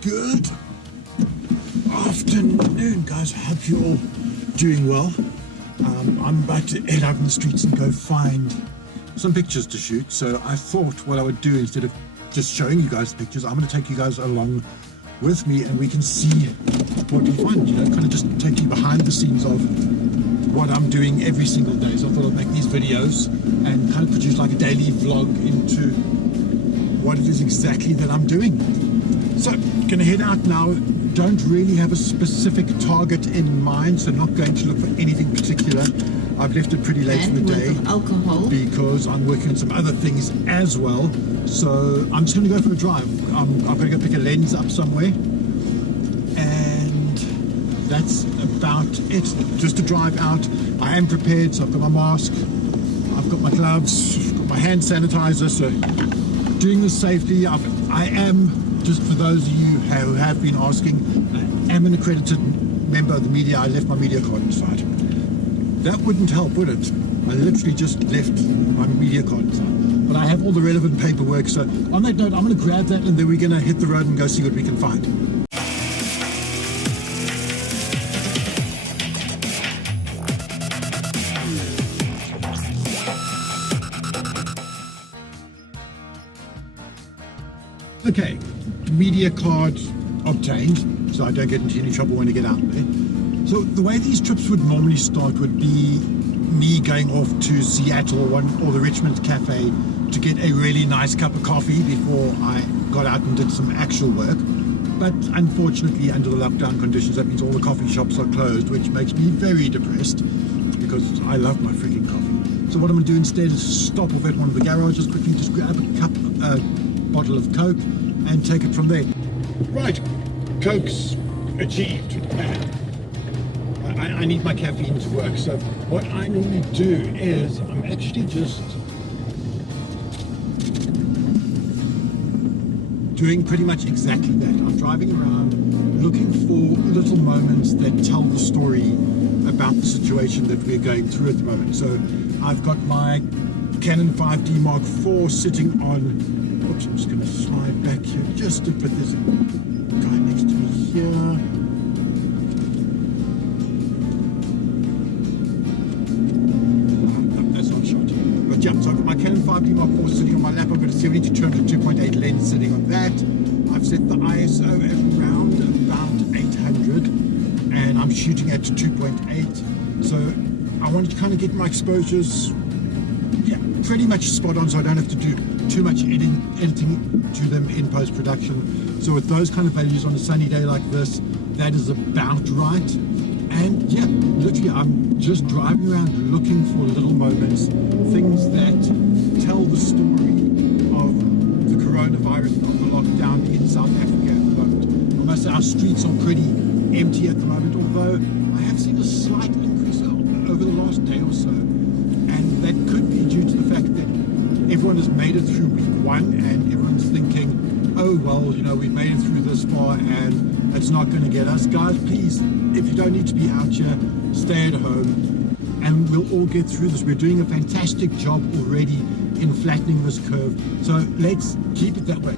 Good afternoon, guys. I hope you're all doing well. I'm about to head out in the streets and go find some pictures to shoot. So I thought what I would do, instead of just showing you guys the pictures, I'm going to take you guys along with me and we can see what we find, you know, kind of just take you behind the scenes of what I'm doing every single day. So I thought I'd make these videos and kind of produce like a daily vlog into what it is exactly that I'm doing. So, gonna head out now. Don't really have a specific target in mind, so not going to look for anything particular. I've left it pretty late in the day alcohol because I'm working on some other things as well. So I'm just gonna go for a drive. I'm gonna go pick a lens up somewhere, and that's about it. Just to drive out. I am prepared, so I've got my mask, I've got my gloves, I've got my hand sanitizer. So doing this safely. I am. Just for those of you who have been asking, I am an accredited member of the media. I left my media card inside. That wouldn't help, would it? I literally just left my media card inside. But I have all the relevant paperwork. So on that note, I'm going to grab that and then we're going to hit the road and go see what we can find. Okay, media card obtained, so I don't get into any trouble when I get out there. So the way these trips would normally start would be me going off to Seattle or the Richmond Cafe to get a really nice cup of coffee before I got out and did some actual work. But unfortunately, under the lockdown conditions, that means all the coffee shops are closed, which makes me very depressed because I love my freaking coffee. So what I'm going to do instead is stop off at one of the garages, quickly just grab a bottle of Coke and take it from there. Right, Coke's achieved. I need my caffeine to work, so what I normally do is I'm actually just doing pretty much exactly that. I'm driving around looking for little moments that tell the story about the situation that we're going through at the moment. So I've got my Canon 5D Mark IV sitting on. Oops, I'm just going to slide back here just a bit. There's a guy next to me here. No, that's not shot. But yeah, so I've got my Canon 5D Mark IV sitting on my lap. I've got a 70-200 2.8 lens sitting on that. I've set the ISO at around about 800 and I'm shooting at 2.8. So I wanted to kind of get my exposures pretty much spot on, so I don't have to do too much editing to them in post-production. So with those kind of values on a sunny day like this, that is about right. And yeah, literally I'm just driving around looking for little moments, things that tell the story of the coronavirus, of the lockdown in South Africa at the moment. I must say our streets are pretty empty at the moment, although I have seen a slight increase over the last day or so. And that could be due to the fact that everyone has made it through week one and everyone's thinking, oh well, you know, we've made it through this far and it's not going to get us. Guys, please, if you don't need to be out here, stay at home and we'll all get through this. We're doing a fantastic job already in flattening this curve, so let's keep it that way.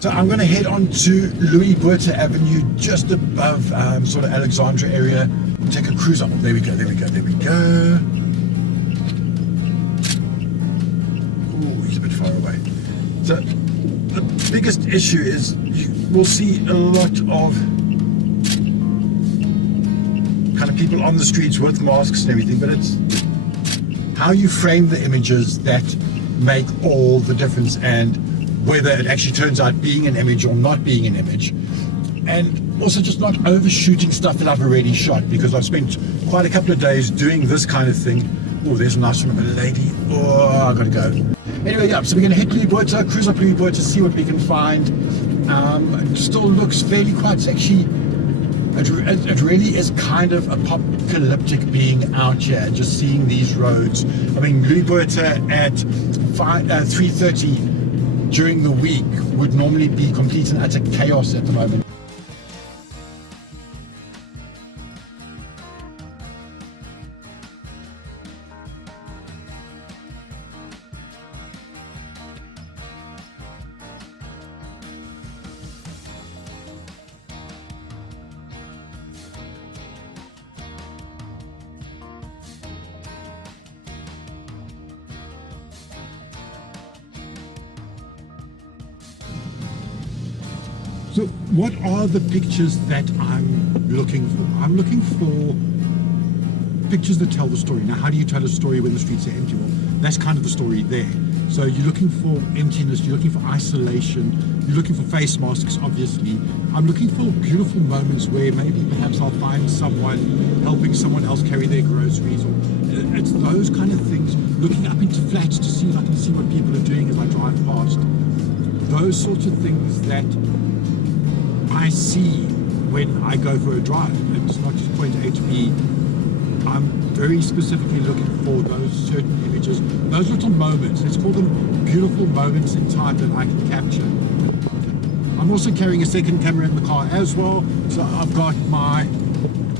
So I'm going to head on to Louis Botha Avenue, just above sort of Alexandra area. Take a cruise on. There we go, there we go, there we go. Oh, he's a bit far away. So the biggest issue is we'll see a lot of kind of people on the streets with masks and everything, but it's how you frame the images that make all the difference, and whether it actually turns out being an image or not being an image. And also just not overshooting stuff that I've already shot, because I've spent quite a couple of days doing this kind of thing. Oh, there's a nice one of a lady. Oh, I gotta go. Anyway, yeah, so we're gonna hit Louis Botha, cruise up Louis Botha, see what we can find. It still looks fairly quiet. It's actually, it really is kind of apocalyptic being out here, just seeing these roads. I mean, Louis Botha at 3:30 during the week would normally be complete and utter chaos at the moment. So what are the pictures that I'm looking for? I'm looking for pictures that tell the story. Now, how do you tell a story when the streets are empty? Well, that's kind of the story there. So you're looking for emptiness, you're looking for isolation, you're looking for face masks, obviously. I'm looking for beautiful moments where maybe perhaps I'll find someone helping someone else carry their groceries, or it's those kind of things. Looking up into flats to see if I can see what people are doing as I drive past. Those sorts of things that I see when I go for a drive. It's not just point A to B. I'm very specifically looking for those certain images, those little moments. Let's call them beautiful moments in time that I can capture. I'm also carrying a second camera in the car as well. So I've got my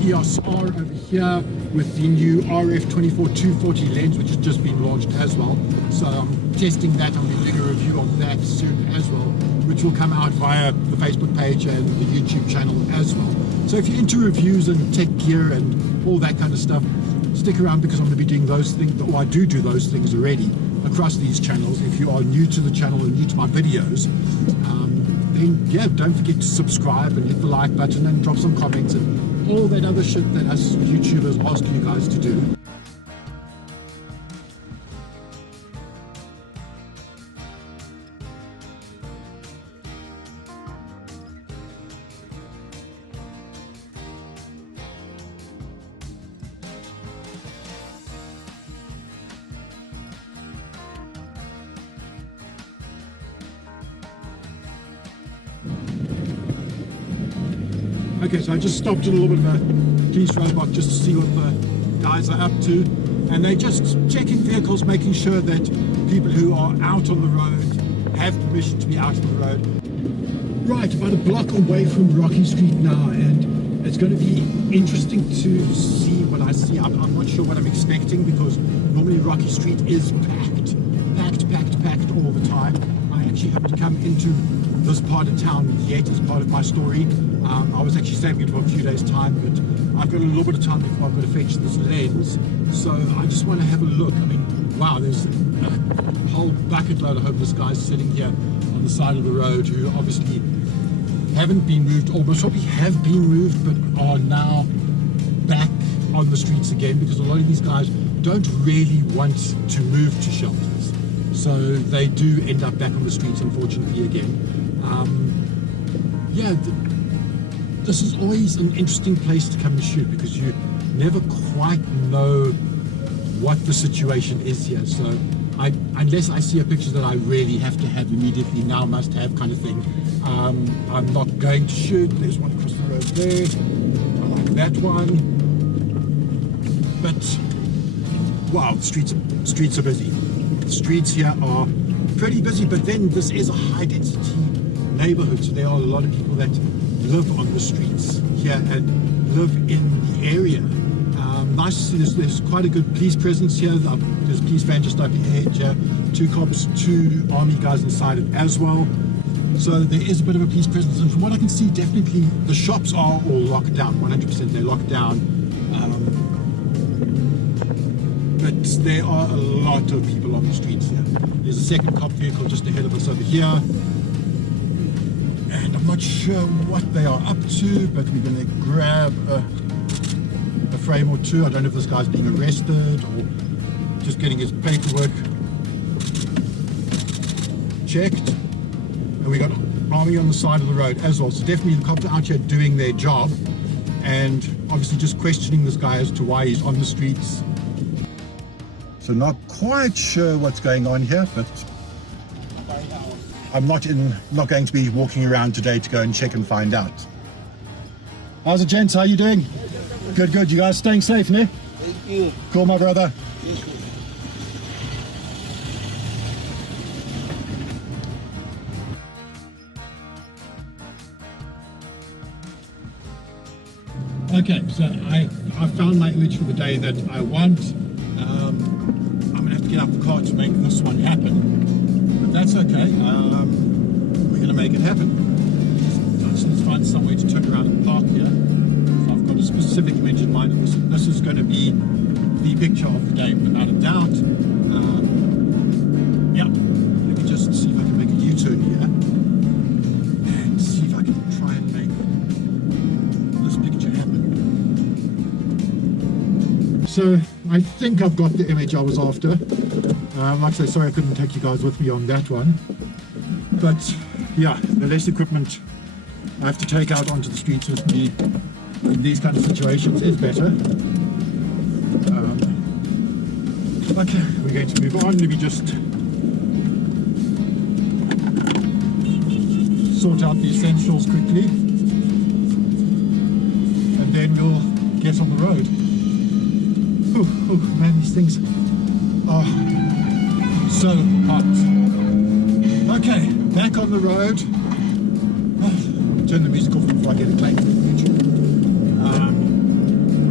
EOS R over here with the new RF24-240 lens, which has just been launched as well. So I'm testing that. I'm doing a review of that soon as well, which will come out via the Facebook page and the YouTube channel as well. So if you're into reviews and tech gear and all that kind of stuff, stick around, because I'm going to be doing those things, or I do those things already across these channels. If you are new to the channel and new to my videos, then yeah, don't forget to subscribe and hit the like button and drop some comments and all that other shit that us YouTubers ask you guys to do. Okay, so I just stopped at a little bit of a police roadblock just to see what the guys are up to, and they're just checking vehicles, making sure that people who are out on the road have permission to be out on the road. Right, about a block away from Rocky Street now, and it's going to be interesting to see what I see. I'm not sure what I'm expecting, because normally Rocky Street is packed all the time. I actually haven't come into this part of town yet as part of my story. I was actually saving it for a few days' time, but I've got a little bit of time before I've got to fetch this lens. So I just want to have a look. I mean, wow, there's a whole bucket load of homeless guys sitting here on the side of the road who obviously haven't been moved, or most probably have been moved, but are now back on the streets again, because a lot of these guys don't really want to move to shelters. So they do end up back on the streets, unfortunately, again. Yeah, this is always an interesting place to come and shoot, because you never quite know what the situation is here. So unless I see a picture that I really have to have immediately, now must have kind of thing, I'm not going to shoot. There's one across the road there. I like that one. But wow, the streets are busy. The streets here are pretty busy, but then this is a high density neighborhood, so there are a lot of people that live on the streets here and live in the area. Nice to see there's quite a good police presence here. There's a police van just up ahead here, 2 cops, 2 army guys inside it as well. So there is a bit of a police presence, and from what I can see, definitely the shops are all locked down, 100% they're locked down. But there are a lot of people on the streets here. There's a second cop vehicle just ahead of us over here, and I'm not sure what they are up to, but we're going to grab a frame or two. I don't know if this guy's being arrested or just getting his paperwork checked. And we got army on the side of the road as well, so definitely the cops are out here doing their job, and obviously just questioning this guy as to why he's on the streets. So not quite sure what's going on here, but I'm not going to be walking around today to go and check and find out. How's it, gents? How you doing? Good, good. You guys staying safe, ne? Thank you. Cool, my brother. Okay, so I found my image for the day that I want. I'm gonna have to get out the car to make this one happen, but that's okay. We're gonna make it happen. So I just need to find somewhere to turn around and park here. So I've got a specific image in mind, and this is going to be the picture of the day, without a doubt. Yeah, let me just see if I can make a U-turn here and see if I can so I think I've got the image I was after. Like I say, sorry I couldn't take you guys with me on that one. But yeah, the less equipment I have to take out onto the streets with me in these kind of situations is better. Okay, we're going to move on. Let me just sort out the essentials quickly, and then we'll get on the road. Oh man, these things are so hot. Okay, back on the road. Turn the music off before I get a claim from YouTube.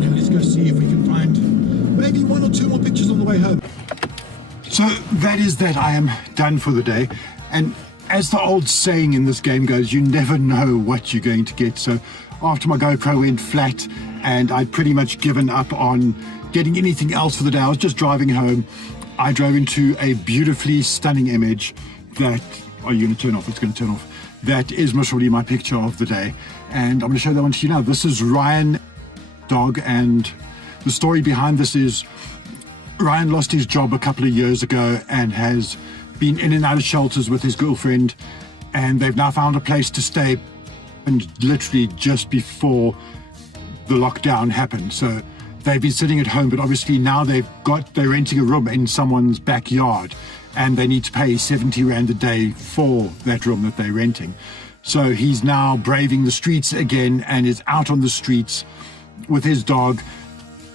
And let's go see if we can find maybe one or two more pictures on the way home. So that is that. I am done for the day, and as the old saying in this game goes, you never know what you're going to get. So after my GoPro went flat and I'd pretty much given up on getting anything else for the day, I was just driving home. I drove into a beautifully stunning image that, are you going to turn off? It's going to turn off. That is most probably my picture of the day, and I'm going to show that one to you now. This is Ryan dog, and the story behind this is Ryan lost his job a couple of years ago and has been in and out of shelters with his girlfriend, and they've now found a place to stay, and literally just before the lockdown happened. So they've been sitting at home, but obviously now they're renting a room in someone's backyard, and they need to pay 70 Rand a day for that room that they're renting. So he's now braving the streets again and is out on the streets with his dog,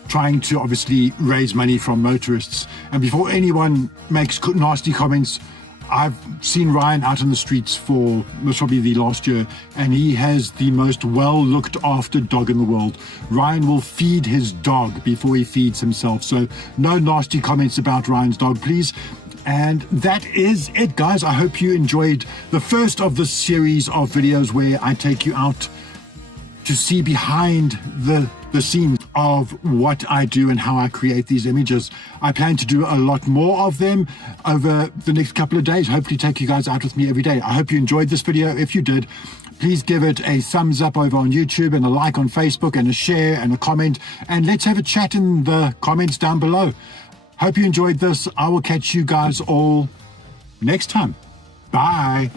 trying to obviously raise money from motorists. And before anyone makes nasty comments, I've seen Ryan out on the streets for most probably the last year, and he has the most well looked after dog in the world. Ryan will feed his dog before he feeds himself, so no nasty comments about Ryan's dog, please. And that is it, guys. I hope you enjoyed the first of the series of videos where I take you out to see behind the scenes of what I do and how I create these images. I plan to do a lot more of them over the next couple of days. Hopefully take you guys out with me every day. I hope you enjoyed this video. If you did, please give it a thumbs up over on YouTube, and a like on Facebook, and a share and a comment, and let's have a chat in the comments down below. Hope you enjoyed this. I will catch you guys all next time. Bye.